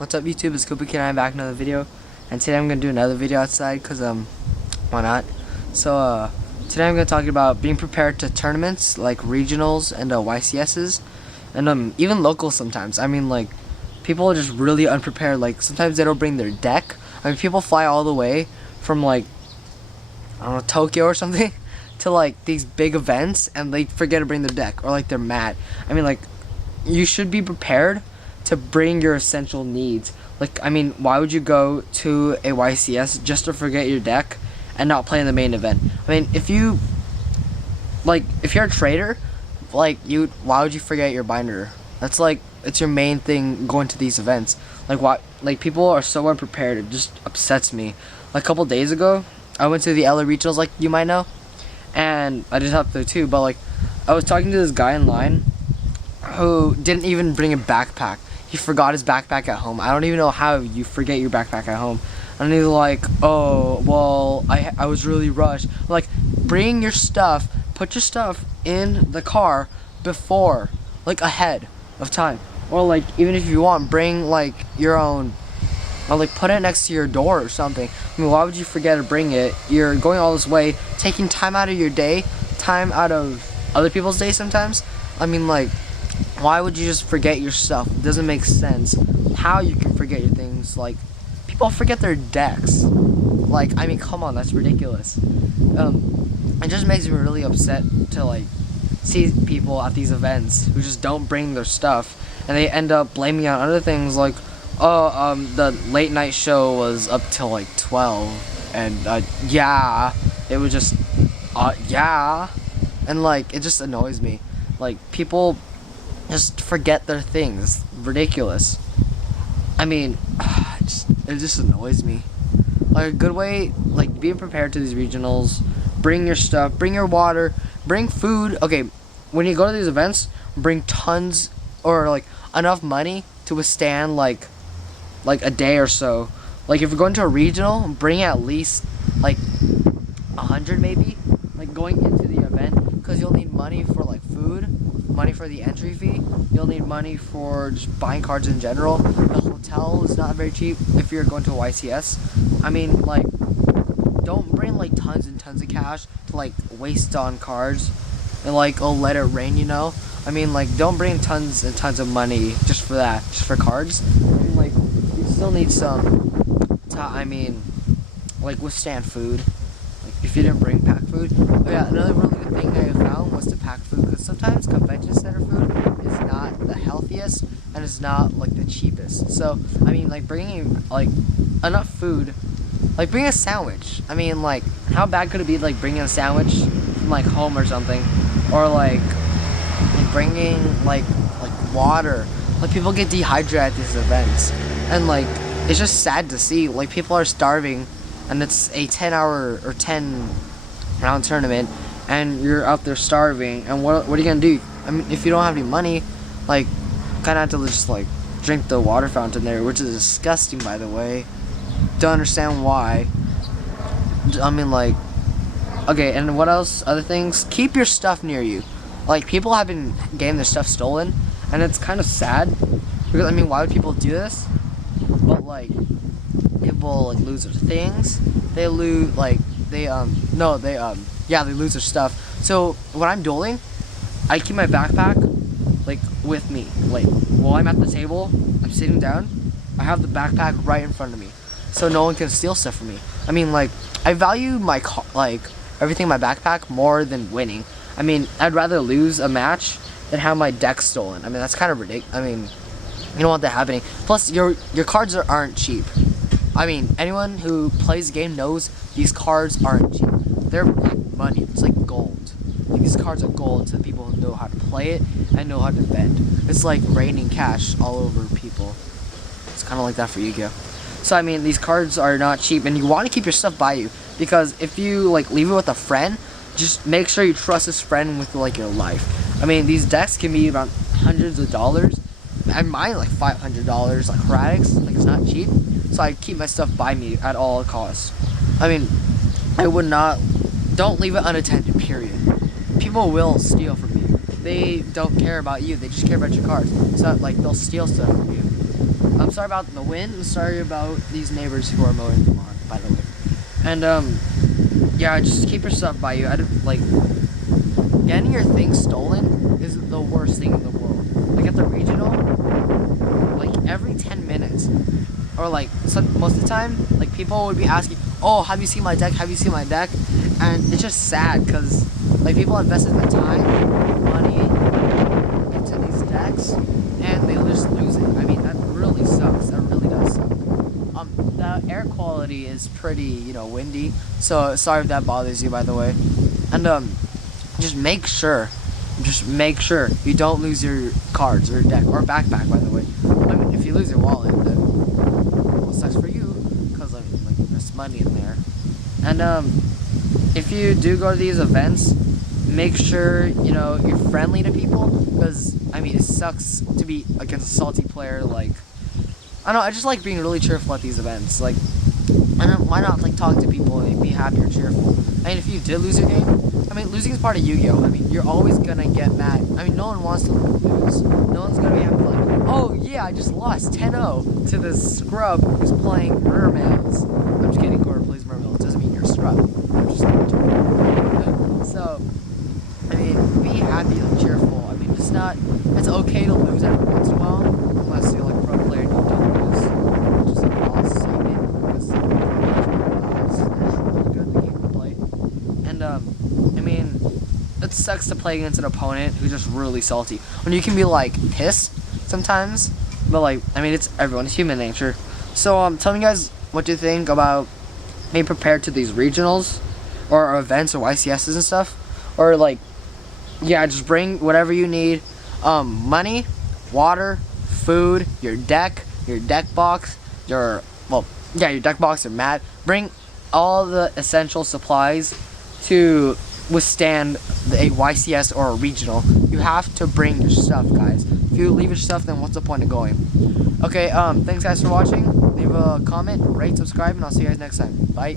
What's up YouTube, it's Cooper Kid and I'm back in another video. And today I'm going to do another video outside because why not? So today I'm going to talk about being prepared to tournaments like regionals and YCSs. And even locals sometimes. I mean, like, people are just really unprepared. Like, sometimes they don't bring their deck. I mean, people fly all the way from, like, I don't know, Tokyo or something to, like, these big events and they forget to bring their deck, or, like, they're mad. I mean, like, you should be prepared to bring your essential needs. Like, I mean, why would you go to a YCS just to forget your deck and not play in the main event? I mean, if you're a trader, like, why would you forget your binder? That's like, it's your main thing going to these events. Like, why? Like, people are so unprepared. It just upsets me. Like, a couple days ago, I went to the LA regionals, like you might know, and I just helped there too. But like, I was talking to this guy in line who didn't even bring a backpack. He forgot his backpack at home. I don't even know how you forget your backpack at home. And he's like, oh, well, I was really rushed. Like, bring your stuff, put your stuff in the car before, like, ahead of time. Or, like, even if you want, bring, like, your own, or, like, put it next to your door or something. I mean, why would you forget to bring it? You're going all this way, taking time out of your day, time out of other people's day sometimes. I mean, like, why would you just forget your stuff? It doesn't make sense how you can forget your things. Like, people forget their decks. Like, I mean, come on, that's ridiculous. It just makes me really upset to, like, see people at these events who just don't bring their stuff, and they end up blaming on other things like, oh, the late night show was up till like 12, and yeah, it was just, yeah, and like, it just annoys me. Like, people just forget their things. Ridiculous. I mean, it just annoys me. Like, a good way, like, being prepared to these regionals, bring your stuff, bring your water, bring food. Okay, when you go to these events, bring tons, or like enough money to withstand like a day or so. Like, if you're going to a regional, bring at least like 100 maybe, like, going into the event, because you'll need money for like food, money for the entry fee, you'll need money for just buying cards in general. The hotel is not very cheap if you're going to a YCS. I mean, like, don't bring like tons and tons of cash to like waste on cards and like, oh, let it rain, you know? I mean, like, don't bring tons and tons of money just for that, just for cards. I mean, like, you still need some I mean, like, withstand food. Like, if you didn't bring pack food. Oh yeah, another really good thing I found was to pack food, because sometimes convention center food is not the healthiest and it's not like the cheapest. So, I mean, like, bringing like enough food, like, bring a sandwich. I mean, like, how bad could it be, like, bringing a sandwich from like home or something, or like bringing like water. Like, people get dehydrated at these events, and like, it's just sad to see. Like, people are starving, and it's a 10-hour or 10-round tournament, and you're out there starving. And what are you gonna do? I mean, if you don't have any money, like, kind of have to just like drink the water fountain there, which is disgusting, by the way. Don't understand why. I mean, like, okay, and what else? Other things? Keep your stuff near you. Like, people have been getting their stuff stolen, and it's kind of sad, because, I mean, why would people do this? But, like, people, like, lose their things. They lose, like, they lose their stuff. So, when I'm dueling, I keep my backpack, like, with me. Like, while I'm at the table, I'm sitting down, I have the backpack right in front of me, so no one can steal stuff from me. I mean, like, I value my, everything in my backpack more than winning. I mean, I'd rather lose a match than have my deck stolen. I mean, that's kind of ridiculous. I mean, you don't want that happening. Plus, your cards aren't cheap. I mean, anyone who plays the game knows these cards aren't cheap. They're like money. It's like gold. Like, these cards are gold to people who know how to play it and know how to bet. It's like raining cash all over people. It's kind of like that for Yugioh. So, I mean, these cards are not cheap, and you want to keep your stuff by you, because if you like leave it with a friend, just make sure you trust this friend with like your life. I mean, these decks can be about hundreds of dollars. And mine like $500, like Radix, like, it's not cheap. So I keep my stuff by me at all costs. I mean, I would not, don't leave it unattended, period. People will steal from you. They don't care about you, they just care about your cards. So like, they'll steal stuff from you. I'm sorry about the wind. I'm sorry about these neighbors who are mowing the lawn, by the way. And yeah, just keep your stuff by you. I don't, like, getting your things stolen is the worst thing in the world. Like at the regional, like every 10 minutes, or like most of the time, like people would be asking, "Oh, have you seen my deck? Have you seen my deck?" And it's just sad because like people invested their time, money into these decks, and they just lose it. I mean, that really sucks. That really does suck. The air quality is pretty, you know, windy. So sorry if that bothers you, by the way. And just make sure you don't lose your cards or deck or backpack, by the way. I mean, if you lose your wallet, then well, sucks for you, because I mean, like, there's money in there. And if you do go to these events, make sure, you know, you're friendly to people, because I mean, it sucks to be against a salty player. Like, I don't know, I just like being really cheerful at these events. Like, and why not like talk to people and be happy or cheerful? I mean, if you did lose your game, I mean, losing is part of Yu-Gi-Oh! I mean, you're always gonna get mad. I mean, no one wants to lose. No one's gonna be happy like, oh yeah, I just lost 10-0 to this scrub who's playing mermaids. I'm just kidding, whoever plays mermaids doesn't mean you're a scrub. I'm just joking. So, I mean, be happy and cheerful. I mean, it's okay to lose every once in a while, unless you're like a pro player and you don't lose. Just like lost saving, because really good in the game to play. And, I mean, it sucks to play against an opponent who's just really salty. When you can be like pissed sometimes, but like, I mean, it's human nature. So tell me guys what you think about being prepared to these regionals or events or YCSs and stuff, or like, yeah, just bring whatever you need, money, water, food, your deck box, your deck box or mat. Bring all the essential supplies to withstand a YCS or a regional. You have to bring your stuff, guys. If you leave your stuff, then what's the point of going? Okay, thanks guys for watching. Leave a comment, rate, subscribe, and I'll see you guys next time. Bye.